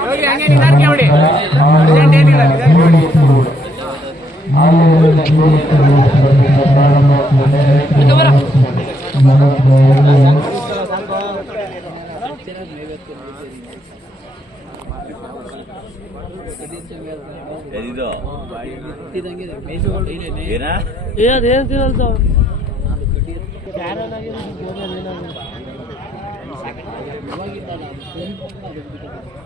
ಹೋಗ್ರಿ ಏನ್? ನಿಧಾನಕ್ಕೆ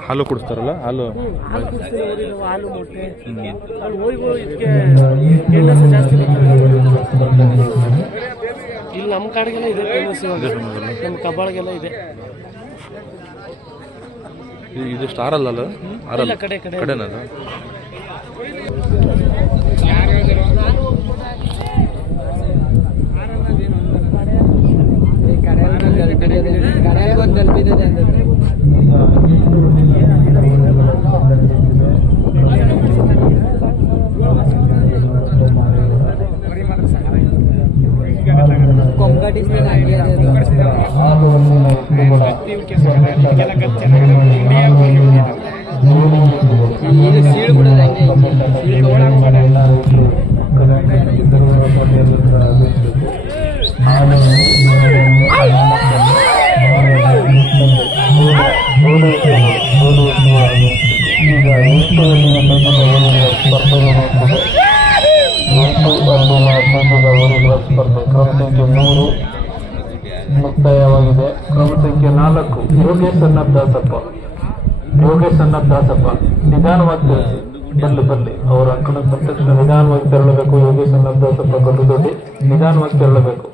ಹಾಲು ಕುಡಿಸ್ತಾರಲ್ಲ? ಹಾಲು ಹಾಲು ಮೊಟ್ಟೆ ಅಲ್ಲಿ ಹೋಗಿ ಇದಕ್ಕೆ ಗೆಣಸ ಜಾಸ್ತಿ ಇಲ್ಲಿ ನಮ್ಮ ಕಾಡಿಗೆಲ್ಲ ಇದೆ ಫೇಮಸ್ ನಮ್ಮ ಕಬ್ಬಾಳಿಗೆಲ್ಲ ಇದೆ. ಇದು- ಸ್ಟಾರ್ ಅಲ್ಲ ಕಡೆ, ಕಡೆ. ಕಡೆನದು ಈಗ ಎಷ್ಟು ಅಲ್ಲಿನ ಸ್ಪರ್ಧೆ ನಡೆಯುತ್ತದೆ ಎಷ್ಟು ಅಲ್ಲಿನ ತಂಡದ ಊರುಗಳ ಸ್ಪರ್ಧೆ ಕ್ರಮ ಸಂಖ್ಯೆ ಮೂರು ಮುಕ್ತಾಯವಾಗಿದೆ. ಕ್ರಮ ಸಂಖ್ಯೆ ನಾಲ್ಕು. ಯೋಗೇಶ್ ದಾಸಪ್ಪ. ಯೋಗೇಶ್ ಅನ್ನದ್ ದಾಸಪ್ಪ. ನಿಧಾನವಾಗಿ ತಿಳಿಸಿ. ಬಲ್ಲಿ ಬಲ್ಲಿ ಅವರ ಅಂಕಣ ಬಂದ ತಕ್ಷಣ ನಿಧಾನವಾಗಿ ತೆರಳಬೇಕು ಯೋಗೇಶ್ ಅನ್ನದ್ ದಾಸಪ್ಪ ಗಡ್ಡು ದೊಡ್ಡಿ ನಿಧಾನವಾಗಿ ತೆರಳಬೇಕು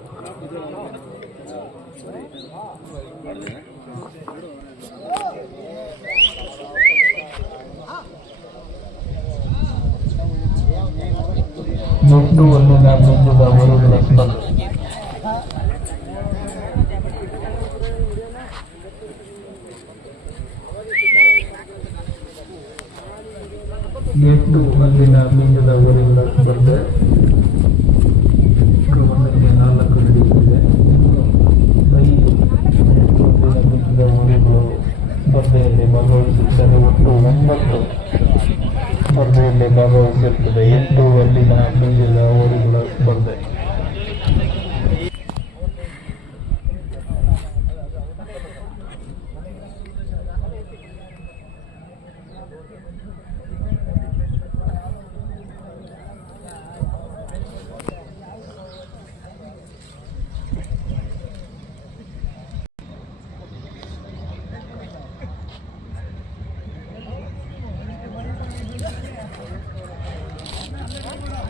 ಎಷ್ಟು ಅಲ್ಲಿನ ತಂಡದ ಎಷ್ಟು ಅಲ್ಲಿನ ಲಿಂಗದ ಊರಿಂದ ಬಂದೆ. ಒಂದಕ್ಕೆ ನಾಲ್ಕು ನಡೆಯುತ್ತಿದೆ ಐದು ಲಿಂಗದ ಊರುಗಳು ಸ್ಪರ್ಧೆಯಲ್ಲಿ ಭಾಗವಹಿಸುತ್ತಾರೆ ಒಟ್ಟು ಒಂಬತ್ತು ಸ್ಪರ್ಧೆಯಲ್ಲಿ ಭಾಗವಹಿಸಿರುತ್ತದೆ ಎಂಟು ಅಲ್ಲಿನ ಬೀಜದ ಊರುಗಳ ಸ್ಪರ್ಧೆ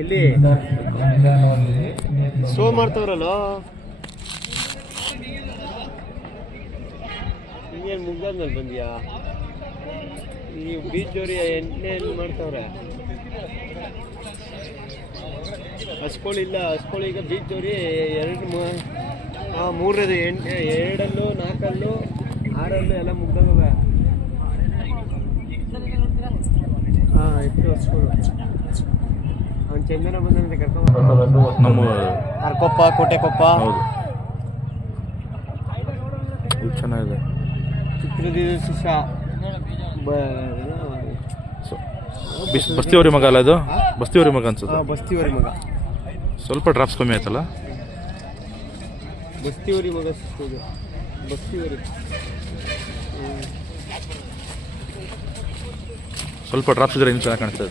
ಎಲ್ಲಿ ನಿಧಾನವಾಗಿ ಶೋ ಮಾಡ್ತಾವ್ರಲ್ಲ? ಇನ್ನೇನು ಮುಗ್ದಾದ್ಮೇಲೆ ಬಂದ್ಯಾ? ಈ ಬೀಚ್ ಜೋರಿ ಎಣ್ಣೆ ಏನು ಮಾಡ್ತಾವ್ರೆ. ಹಸ್ಕೋಳಿ ಇಲ್ಲ ಹಸ್ಕೋಳಿ ಈಗ ಬೀಚ್ ಜೋರಿ ಎರಡು ಮೂರನೇದು ಎಂಟು ಎರಡಲ್ಲೂ ನಾಲ್ಕಲ್ಲೂ ಆರಲ್ಲೂ ಎಲ್ಲ ಮುಗ್ದವೆ ಹಾಂ ಇತ್ತು ಹಸ್ಕೋಳು ನಮ್ಮ ಅರ್ಕೊಪ್ಪ ಕೋಟೆಕೊಪ್ಪ ಹೌದು. ಇದು ಚೆನ್ನಾಗಿದೆ. ಬಿಸ್ ಬಸ್ತಿಯವರಿ ಮಗ ಅಲ್ಲ ಇದು? ಬಸ್ತಿಯವರಿ ಮಗ ಅನ್ಸುತ್ತೆ. ಬಸ್ತಿವರಿ ಮಗ. ಸ್ವಲ್ಪ ಡ್ರಾಪ್ಸ್ ಕಮ್ಮಿ ಆಯ್ತಲ್ಲ? ಬಸ್ತಿವರಿ ಮಗ ಬಸ್ತಿವರಿ ಸ್ವಲ್ಪ ಡ್ರಾಪ್ಸ್ ಇದ್ರೆ ಇನ್ನು ಚೆನ್ನಾಗಿ ಕಾಣಿಸ್ತದೆ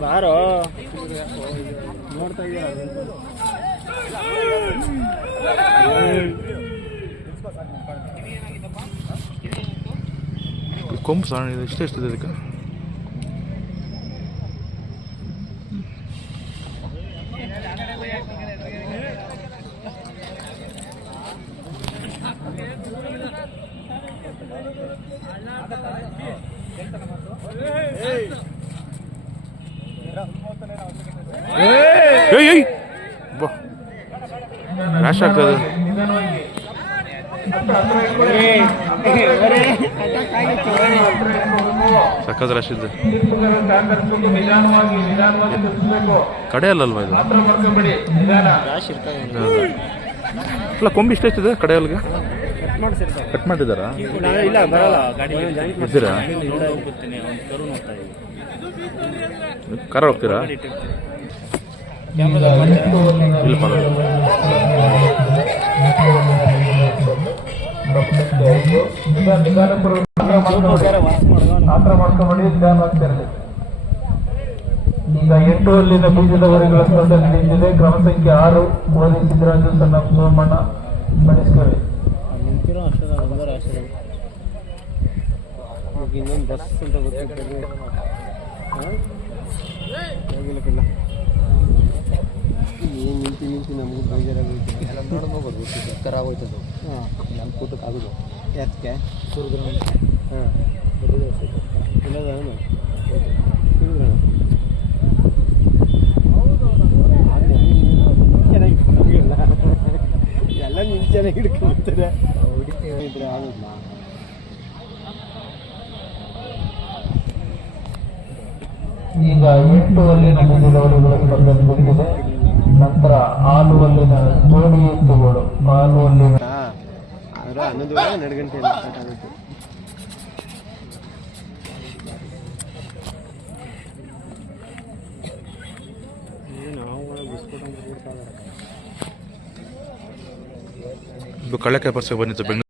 ಬಾರೋ. ನೋಡ್ತಾ ಇದೀಯ ಕೊಂಬು ಸಣ್ಣ ಇದೆ ಇಷ್ಟೇ ಎಷ್ಟಿದೆ ರ್ಯಾಶ್ ಆಗ್ತದೆ. ಇದೆ ನಿಧಾನವಾಗಿ ತಿಳಿಸ್ಬೇಕು ಕಡೆ ಅಲ್ಲಲ್ವಾ ಇದು? ರಾಶಿ ಇಷ್ಟೆಷ್ಟಿದೆ ಕಡೆ ಅಲ್ಲಿಗೆ ಕಟ್ ಮಾಡಿದ್ದಾರಾ ಇಲ್ಲ ಬರಲ್ಲ. ಇದ್ದೀರಾ? ಕಾರ ಹೋಗ್ತೀರಾ? ಇಲ್ಲ ಪರವಾಗಿಲ್ಲ. ಈಗ ಎಂಟು ಅಲ್ಲಿನ ಬೀಜದ ವರೆಗಳ ಸ್ಪರ್ಧೆ ನಡೆಯುತ್ತಿದೆ. ಕ್ರಮ ಸಂಖ್ಯೆ ಆರು ಮೋದಿ ಸಿದ್ದರಾಜು ಸಣ್ಣ ಸೋಮಣ್ಣ ಮಣಿಸ್ಕರಿ ನಿಂತಿರೋ ಇನ್ನೊಂದು ಬಸ್ ಅಂತ ಗೊತ್ತಿರ್ತದೆ. ಹೋಗಿಲ್ಲಕ್ಕಿಲ್ಲ. ಏನು ನಿಂತು ನಿಂತು ನಮಗೂ ಬೇಜಾರಾಗೋಯ್ತು. ಎಲ್ಲ ನೋಡ್ಬೋದು ಚಕ್ಕರ ಆಗೋಯ್ತದು. ಹಾಂ. ನಮ್ಮ ಕೂಟಕ್ಕೆ ಆಗೋದು. ಯಾಕೆ ಸುರಗ್ರಹಣ ಹಾಂ. ಇಲ್ಲದ ಸುರಗ್ರಹಣ ಎಲ್ಲ ನಿಮ್ ಚೆನ್ನಾಗಿ ಈಗ ಎಂಟು ಅಲ್ಲಿನ ಬೀಜದ ವರೆಗಳ ಸ್ಪರ್ಧೆ ಮುಗಿದಿದೆ. ನಂತರ ಹಾಲು ಅಲ್ಲಿನ ಜೋಡಿ ಎತ್ತುಗಳು ಹಾಲು ಇದ್ದಾರೆ. ಇದು ಕಳ್ಳೆಕಾಯಿ ಪರ್ಸಿಗೆ ಬಂದಿತ್ತು ಬೆಂಗಳೂರು